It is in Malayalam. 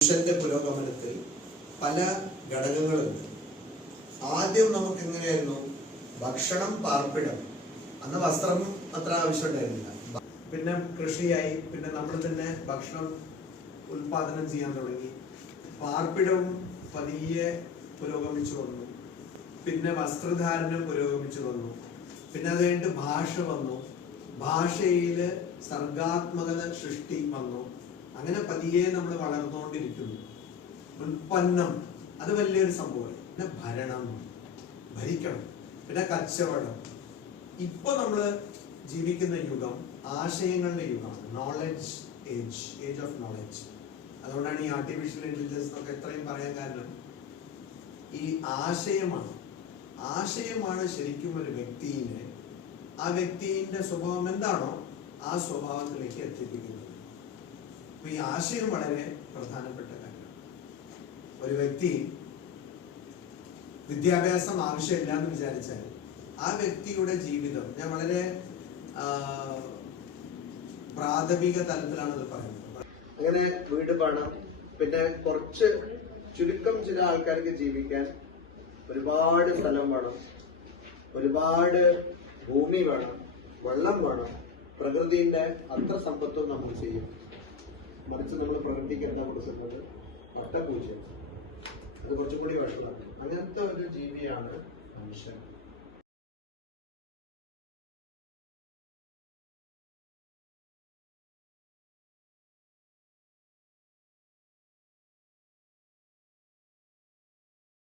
മനുഷ്യന്റെ പുരോഗമനത്തിൽ പല ഘടകങ്ങളുണ്ട്. ആദ്യം നമുക്ക് എങ്ങനെയായിരുന്നു? ഭക്ഷണം, പാർപ്പിടം. അന്ന് വസ്ത്രം അത്ര ആവശ്യമുണ്ടായിരുന്നില്ല. പിന്നെ കൃഷിയായി, പിന്നെ നമ്മൾ തന്നെ ഭക്ഷണം ഉൽപാദനം ചെയ്യാൻ തുടങ്ങി. പാർപ്പിടവും പതിയെ പുരോഗമിച്ചു വന്നു. പിന്നെ വസ്ത്രധാരണം പുരോഗമിച്ചു വന്നു. പിന്നെ അത് കഴിഞ്ഞിട്ട് ഭാഷ വന്നു. ഭാഷയിൽ സർഗാത്മകത സൃഷ്ടി വന്നു. അങ്ങനെ പതിയെ നമ്മൾ വളർന്നുകൊണ്ടിരിക്കുന്നു. ഉൽപ്പന്നം അത് വലിയൊരു സംഭവമാണ്. പിന്നെ ഭരണം, ഭരിക്കണം. പിന്നെ കച്ചവടം. ഇപ്പൊ നമ്മൾ ജീവിക്കുന്ന യുഗം ആശയങ്ങളുടെ യുഗമാണ്. Knowledge age, age of knowledge. അതുകൊണ്ടാണ് ഈ ആർട്ടിഫിഷ്യൽ ഇന്റലിജൻസ് എന്നൊക്കെ എത്രയും പറയാൻ കാരണം ഈ ആശയമാണ്. ആശയമാണ് ശരിക്കും ഒരു വ്യക്തിയെ, ആ വ്യക്തിയുടെ സ്വഭാവം എന്താണോ ആ സ്വഭാവത്തിലേക്ക് എത്തിപ്പിക്കുന്നത്. അപ്പൊ ഈ ആശയം വളരെ പ്രധാനപ്പെട്ട കാര്യമാണ്. ഒരു വ്യക്തി വിദ്യാഭ്യാസം ആവശ്യമില്ല എന്ന് വിചാരിച്ചാൽ ആ വ്യക്തിയുടെ ജീവിതം, ഞാൻ വളരെ പ്രാഥമിക തലത്തിലാണ് ഇത് പറയുന്നത്. അങ്ങനെ വീട് വേണം, പിന്നെ കുറച്ച് ചുരുക്കം ചില ആൾക്കാർക്ക് ജീവിക്കാൻ ഒരുപാട് സ്ഥലം വേണം, ഒരുപാട് ഭൂമി വേണം, വെള്ളം വേണം. പ്രകൃതിന്റെ അത്ര സമ്പത്തും നമ്മൾ ചെയ്യും. മറിച്ച് നമ്മൾ പ്രകൃതിക്ക് എന്താ കൊടുക്കുന്നത്? നട്ടപൂജ്യം. അത് കുറച്ചും കൂടി വിഷമാണ്. അങ്ങനത്തെ ഒരു ജീവിയാണ് മനുഷ്യൻ.